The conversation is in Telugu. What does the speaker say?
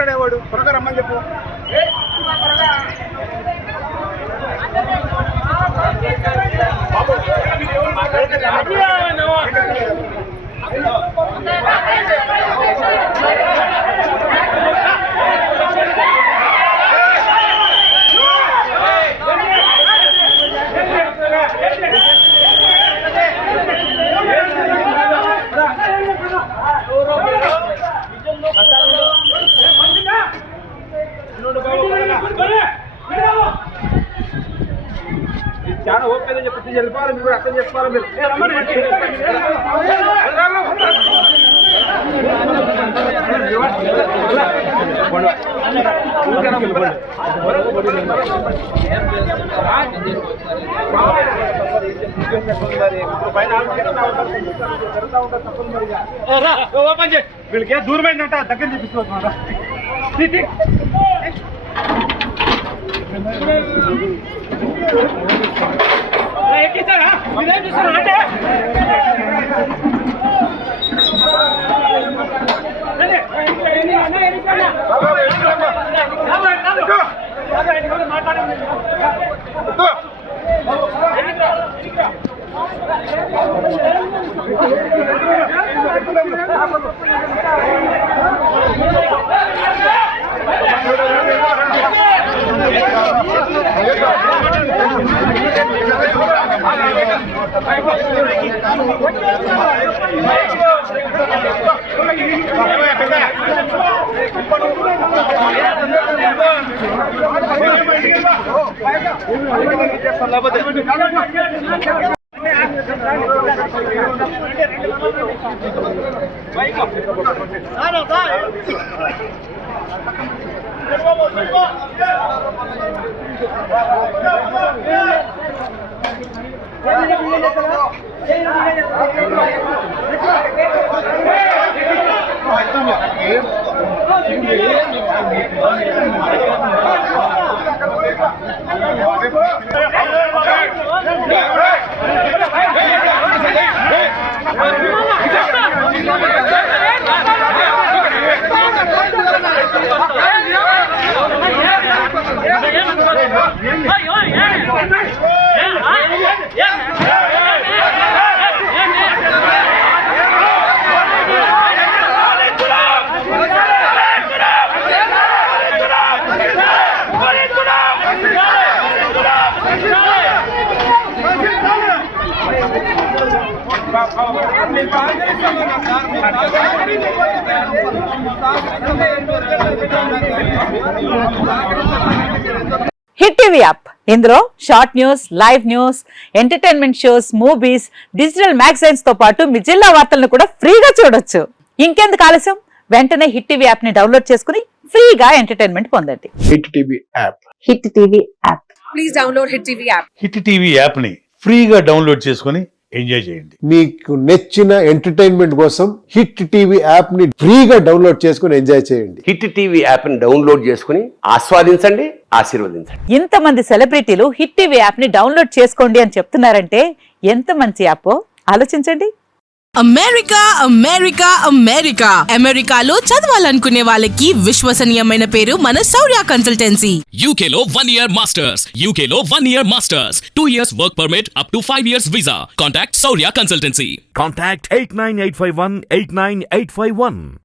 మాట్లాడేవాడు త్వరగా రమ్మని చెప్పు. చాలా ఓపికగా చెప్పి వెళ్ళిపోవాలి. మీరు అర్థం చేసుకోవాలి. మీరు వీళ్ళకి దూరమైందంట దగ్గర చూపిస్తుంది. ఎక్కిస్తారా ఇదేం చూస్తారా అంటే హిట్ టీవీ యాప్ ఇందులో short news, live news, entertainment shows, movies, digital magazines తో పాటు మీ జిల్లా వార్తలను కూడా ఫ్రీగా చూడొచ్చు. ఇంకెందుకు ఆలస్యం, వెంటనే హిట్ టీవీ యాప్ ని డౌన్లోడ్ చేసుకుని ఫ్రీగా ఎంటర్టైన్మెంట్ పొందండి. Hit TV app. Hit TV app. Please download hit TV app. Hit TV app ని ఫ్రీగా డౌన్లోడ్ చేసుకుని ఎంజాయ్ చేయండి. మీకు నచ్చిన ఎంటర్టైన్మెంట్ కోసం హిట్ టీవీ యాప్ ని ఫ్రీగా డౌన్లోడ్ చేసుకుని ఎంజాయ్ చేయండి. హిట్ టీవీ యాప్ ని డౌన్లోడ్ చేసుకుని ఆస్వాదించండి, ఆశీర్వదించండి. ఇంతమంది సెలబ్రిటీలు హిట్ టీవీ యాప్ ని డౌన్లోడ్ చేసుకోండి అని చెప్తున్నారంటే ఎంత మంచి యాప్ ఆలోచించండి. అమెరికా అమెరికా అమెరికా అమెరికాలో చదవాలనుకునే వాళ్ళకి విశ్వసనీయమైన పేరు మన శౌర్య కన్సల్టెన్సీ. UK లో 1 year masters, UK లో 1 year masters, 2 years work permit up to 5 years visa. Contact Saurya Consultancy. Contact 89851 89851.